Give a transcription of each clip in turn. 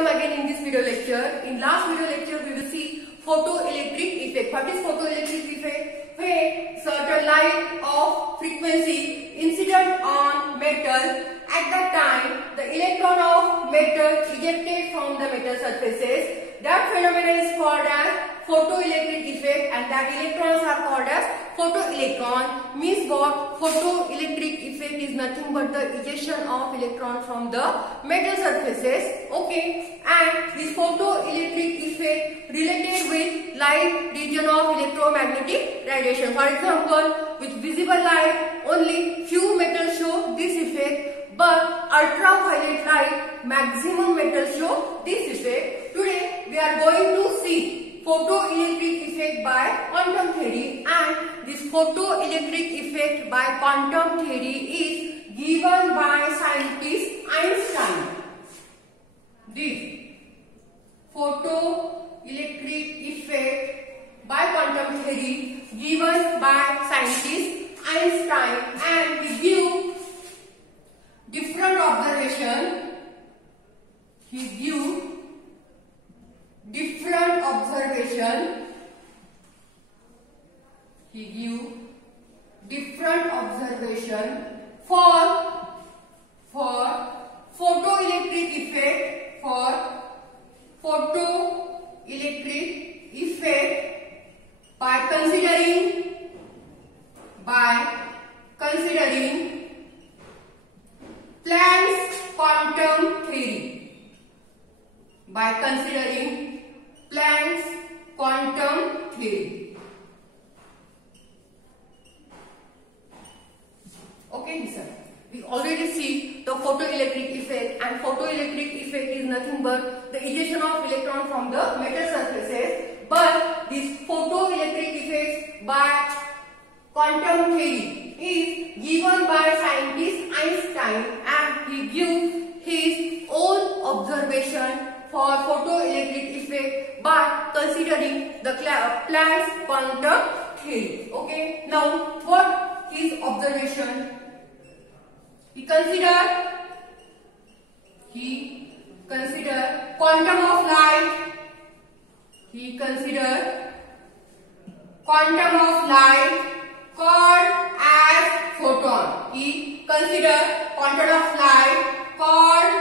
Welcome again in this video lecture. In last video lecture we will see photoelectric effect. What is photoelectric effect? When certain light of frequency incident on metal, at that time the electron of metal ejected from the metal surfaces. That phenomenon is called as photoelectric effect, and that electrons are called as photoelectron. Means what? Photoelectric effect is nothing but the ejection of electron from the metal surfaces. Okay, and this photoelectric effect related with light region of electromagnetic radiation. For example, with visible light only few metals show this effect, but ultraviolet light maximum metals show this effect. Today we are going to see photoelectric effect by quantum theory, and this photoelectric effect by quantum theory is given by scientist Einstein. This photoelectric effect by quantum theory given by scientist Einstein, and he give different observation. He give different observation. He give different observation for photoelectric effect, for photoelectric effect by considering Planck's quantum theory, by considering Planck's quantum theory. Okay, sir. We already see the photoelectric effect, and photoelectric effect is nothing but the ejection of electron from the metal surfaces. But this photoelectric effect by quantum theory is given by scientist Einstein, and he gives his own observation for photoelectric effect by considering the Planck's quantum theory. Okay, now what his observation? He consider quantum of light. He consider quantum of light called as photon. He consider quantum of light called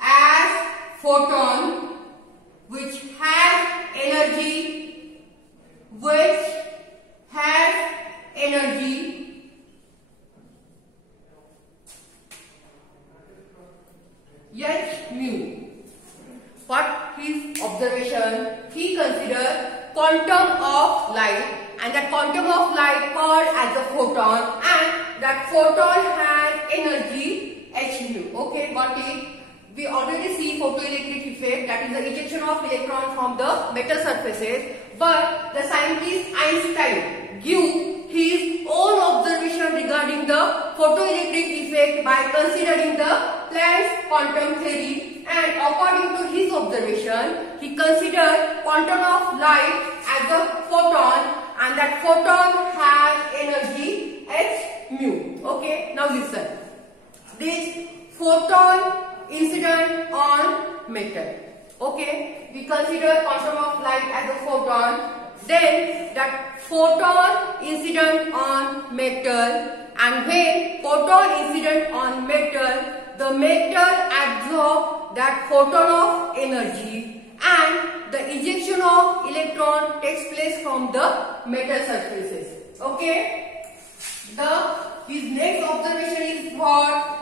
as photon, which has energy, h mu. What his observation? He considered quantum of light, and that quantum of light called as a photon, and that photon has energy h mu. Okay, got it? We already see photoelectric effect, that is the ejection of electron from the metal surfaces, but the scientist Einstein give his own observation regarding the photoelectric effect by considering the Planck's quantum theory, and according to his observation, he considered quantum of light as a photon, and that photon has energy h mu. Okay, now listen. This photon incident on metal. Okay, we consider quantum of light as a photon. Then that photon incident on metal, and when photon incident on metal, the metal absorb that photon of energy, and the ejection of electron takes place from the metal surfaces. Okay, his next observation is what?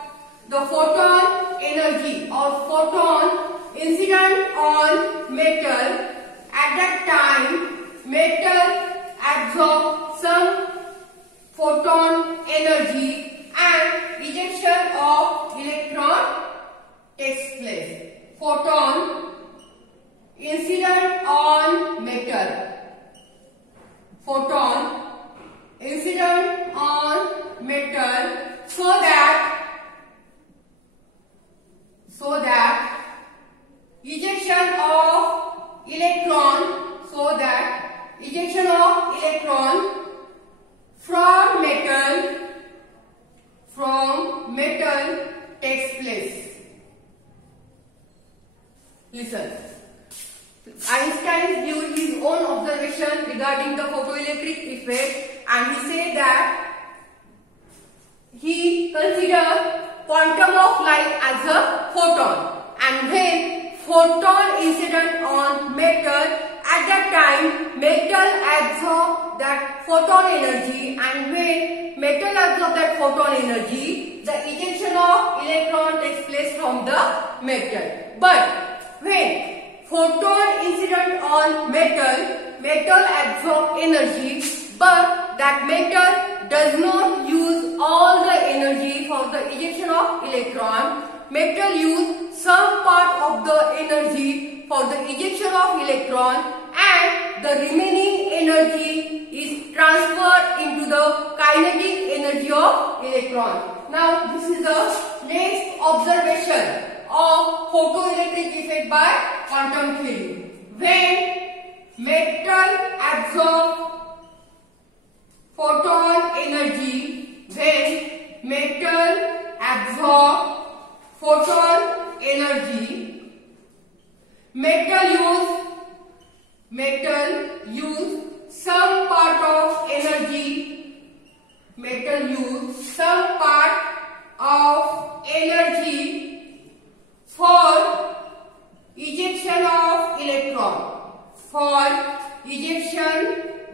The photon energy or photon incident on metal. At that time, metal absorbs some photon energy, and ejection of electron takes place. Photon incident on metal. Photon incident on metal, so that ejection of electron, from metal Listen. Einstein gave his own observation regarding the photoelectric effect, and he said that he considered quantum of light as a photon, and when photon incident on metal, at that time metal absorb that photon energy, and when metal absorb that photon energy, the ejection of electron takes place from the metal. But when photon incident on metal, metal absorb energy, but that metal does not use all the energy for the ejection of electron. Metal use some part of the energy for the ejection of electron, and the remaining energy is transferred into the kinetic energy of electron. Now this is the next observation of photoelectric effect by quantum theory. When metal absorbs photon energy, when metal absorbs photon energy, metal use some part of energy, metal use some part of energy for ejection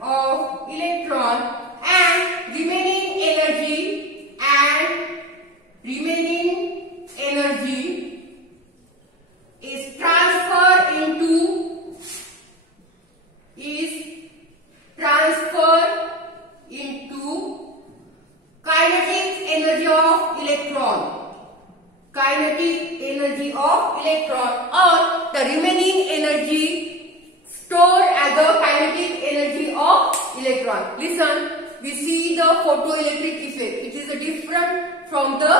of electron, and remaining energy is transferred into kinetic energy of electron, or the remaining energy stored as the kinetic energy of electron. Listen, we see the photoelectric effect. It is different from the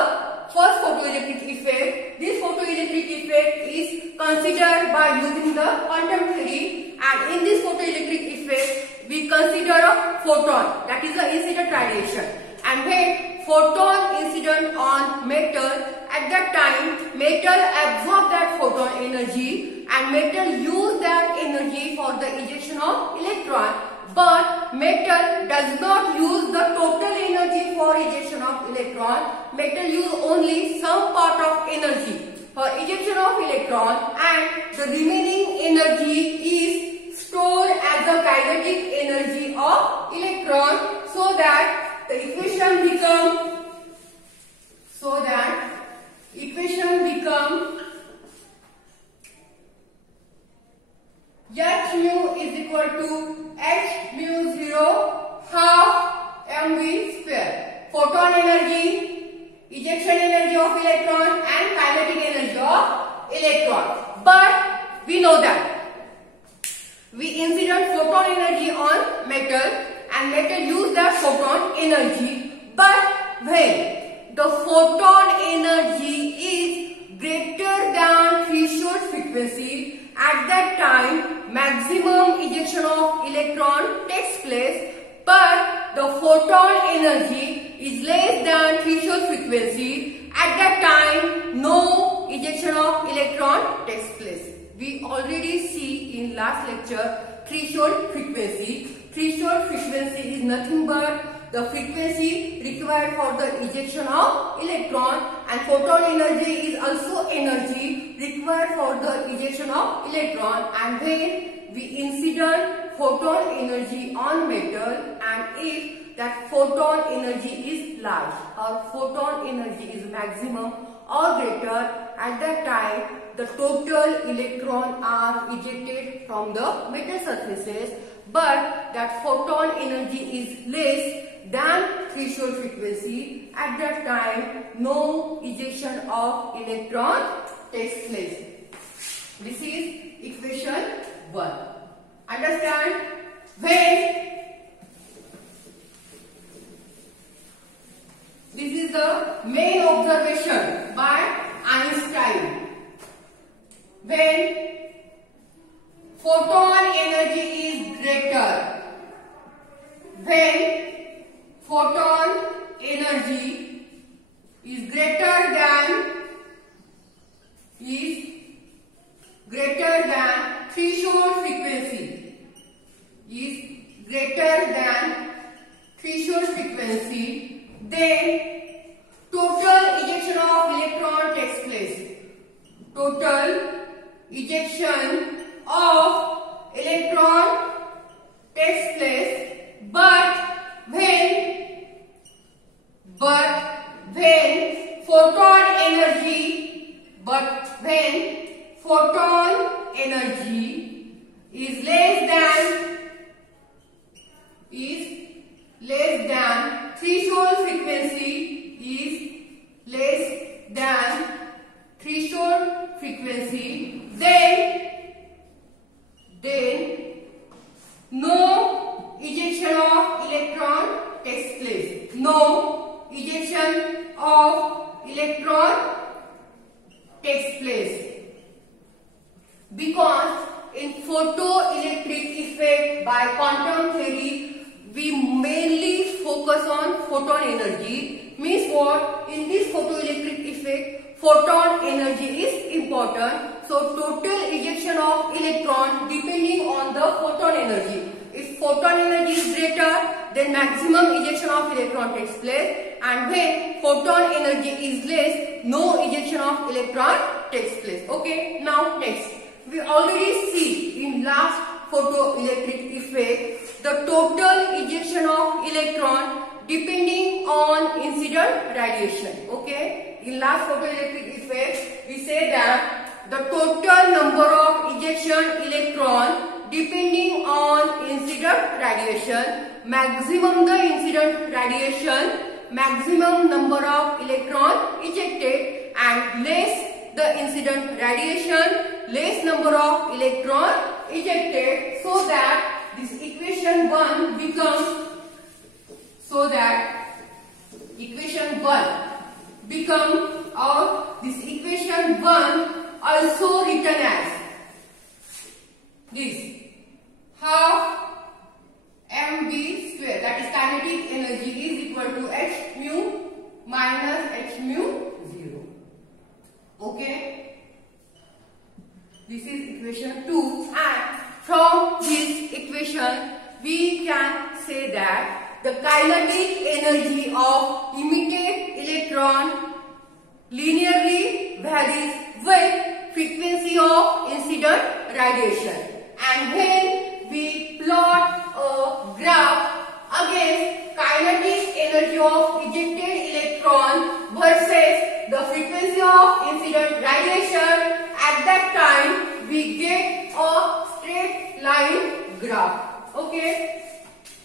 first photoelectric effect. This photoelectric effect is considered by using the quantum theory, and in this photoelectric effect we consider a photon, that is the incident radiation. And when photon incident on metal, at that time metal absorb that photon energy, and metal use that energy for the ejection of electron. But metal does not use the total energy for ejection of electron. Metal use only some part of energy for ejection of electron, and the remaining energy is stored as the kinetic energy of electron, so that the equation become H mu is equal to H mu 0 half mv square. Photon energy, ejection energy of electron, and kinetic energy of electron. But we know that we incident photon energy on metal, and metal use that photon energy. But when the photon energy is greater than threshold frequency, at that time maximum ejection of electron takes place. But the photon energy is less than threshold frequency, at that time no ejection of electron takes place. We already see in last lecture threshold frequency. Threshold frequency is nothing but the frequency required for the ejection of electron, and photon energy is also energy required for the ejection of electron. And when we incident photon energy on metal, and if that photon energy is large or photon energy is maximum or greater, at that time the total electron are ejected from the metal surfaces. But that photon energy is less than threshold frequency, at that time no ejection of electron takes place. This is equation 1. Understand? When this is the main observation by Einstein. When photon energy is greater, when photon energy is greater total ejection of electron takes place, but when photon energy is less than threshold frequency, then no ejection of electron takes place. No ejection of electron takes place. Because in photoelectric effect by quantum theory, we mainly focus on photon energy. Means what? In this photoelectric effect, photon energy is important. So total ejection of electron depending on the photon energy. If photon energy is greater, then maximum ejection of electron takes place, and when photon energy is less, no ejection of electron takes place. Okay, now next. We already see in last photoelectric effect the total ejection of electron depending on incident radiation. Okay, in last photoelectric effect we say that the total number of ejection electron depending on incident radiation, maximum the incident radiation, maximum number of electron ejected, and less the incident radiation, less number of electron ejected, so that this equation 1 becomes this equation 1 also written as this half mv square, that is kinetic energy, is equal to h mu minus h mu 0. Okay, this is equation 2, and from this equation we can say that the kinetic energy of emitted electron linearly varies with frequency of incident radiation. And when we plot a graph against kinetic energy of ejected electron versus the frequency of incident radiation, at that time we get a straight line graph. Okay,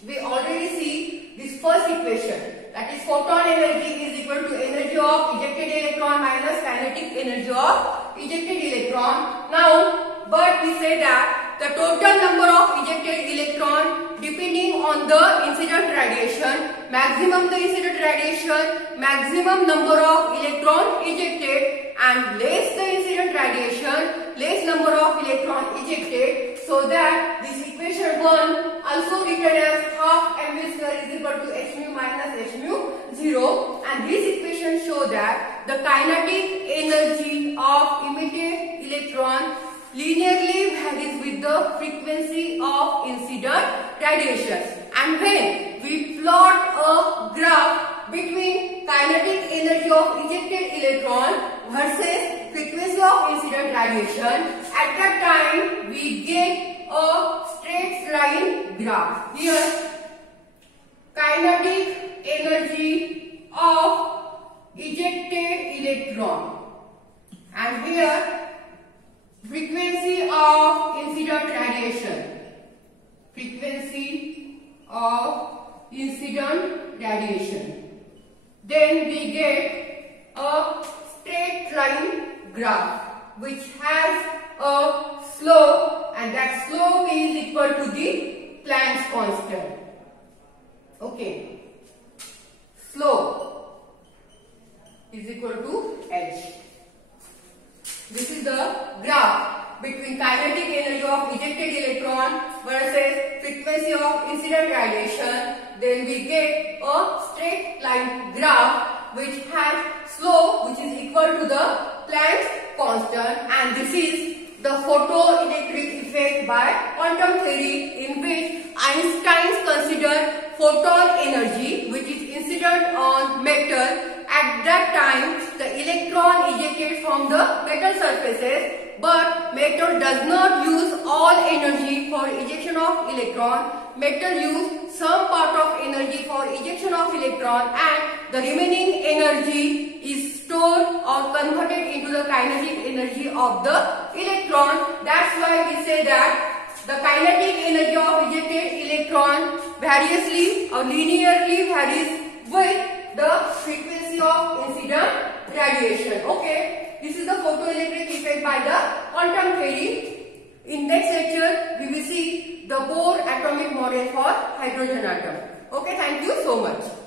we already see this first equation, that is photon energy is equal to energy of ejected electron minus kinetic energy of ejected electron. Now, but we say that the total number of ejected electron depending on the incident radiation, maximum the incident radiation, maximum number of electron ejected, and less the incident radiation, less number of electron ejected, so that this equation 1 also written as half mv square is equal to h mu minus h mu 0, and this equation show that the kinetic energy of emitted electron linearly varies with the frequency of incident radiation. And when we plot a graph between kinetic energy of ejected electron versus frequency of incident radiation, at that time we get a straight line graph. Here, kinetic energy of ejected electron, and here frequency of incident radiation, then we get a straight line graph which has a slope, and that slope is equal to the Planck's constant. Okay, slope is equal to h. This is the graph between kinetic energy of ejected electron versus frequency of incident radiation. Then we get a straight line graph which has slope which is equal to the Planck's constant, and this is the photoelectric effect by quantum theory, in which Einstein considered photon energy which is incident on metal at that time the electron ejected from the metal surfaces, but metal does not use all energy for ejection of electron. Metal use some part of energy for ejection of electron, and the remaining energy is stored or converted into the kinetic energy of the electron. That's why we say that the kinetic energy of ejected electron variously or linearly varies with the frequency of incident radiation. Okay, this is the photoelectric effect by the quantum theory. In next lecture, we will see the Bohr atomic model for hydrogen atom. Okay, thank you so much.